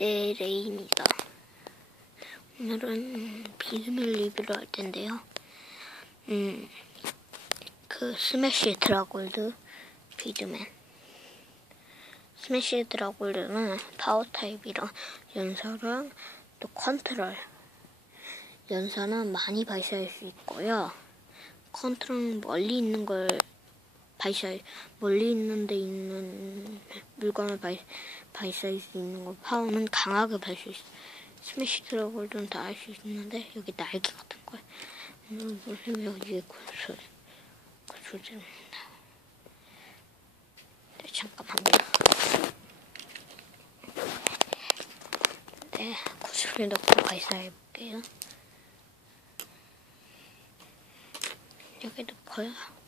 네, 레이입니다. 오늘은 비즈밀 리뷰를 할 텐데요. 음, 그 스매시 드라골드 비드맨. 스매시 드라골드는 파워 타입이랑 연사랑 또 컨트롤. 연사는 많이 발사할 수 있고요. 컨트롤은 멀리 있는 걸 발사, 멀리 있는 데 있는 물건을 발, 발사할 수 있는 거. 파워는 강하게 발사 수. 스매시 드라골드는 다할 수 있는데, 여기 날개 같은 거. 오늘 보시면 여기에 구슬, 구슬입니다. 네, 잠깐만요. 네, 구슬을 넣고 발사해 볼게요. 여기 넣고요.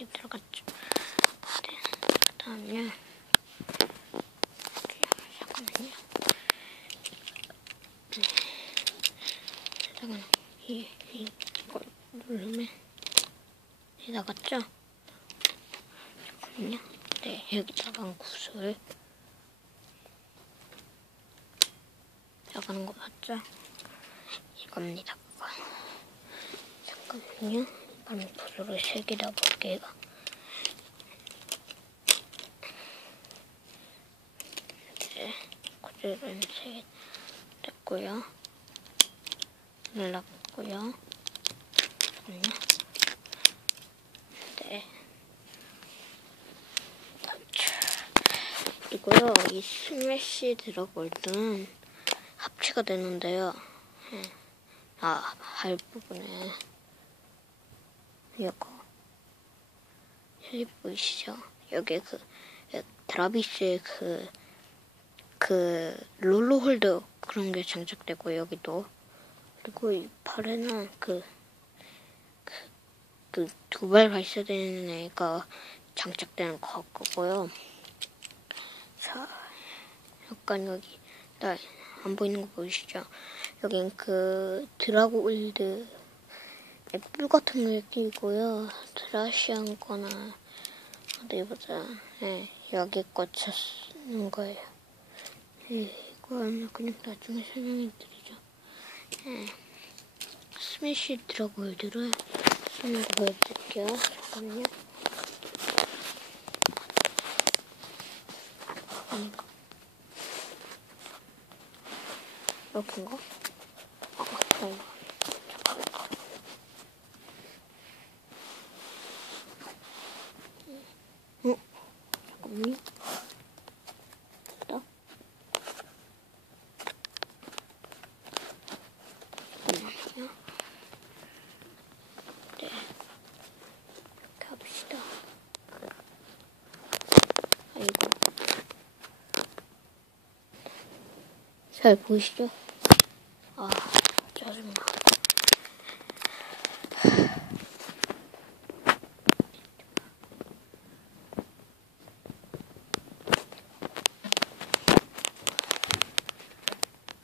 여기 들어갔죠. 네, 그 다음에, 잠깐만요. 네. 잠깐만, 이, 이, 이걸 누르면, 이 나갔죠? 잠깐만요. 네, 여기다가 구슬. 나가는 거 맞죠? 이겁니다. 잠깐만요. 그럼 구슬을 세개다 볼게요. 네, 구슬은 세개 됐고요. 눌렀고요. 네. 그리고요, 이 스매시 드러골드는 합체가 되는데요. 예. 아, 할 부분에 이거 여기 보이시죠? 여기 그 드라비스의 그, 그 롤러 홀더 그런 게 장착되고 여기도 그리고 이 팔에는 그, 그, 그 두발 발사되는 애가 장착되는 거고요. 자, 약간 여기 나 안 보이는 거 보이시죠? 여긴 그 드라골드 뿔 같은 걸 끼고요. 드라시한 거나 어디 보자. 네, 여기 꽂혔는 거예요. 네, 이건 그냥 나중에 설명해 드리죠. 네, 스매시 드라골드를 쓰는 거 보여드릴게요. 잠깐만요. 이거. 이렇게인가? 아, 맞다, 이거. 어? 잠깐만요. 됐다. 잠깐만요. 네. 이렇게 합시다. 아이고. 잘 보이시죠?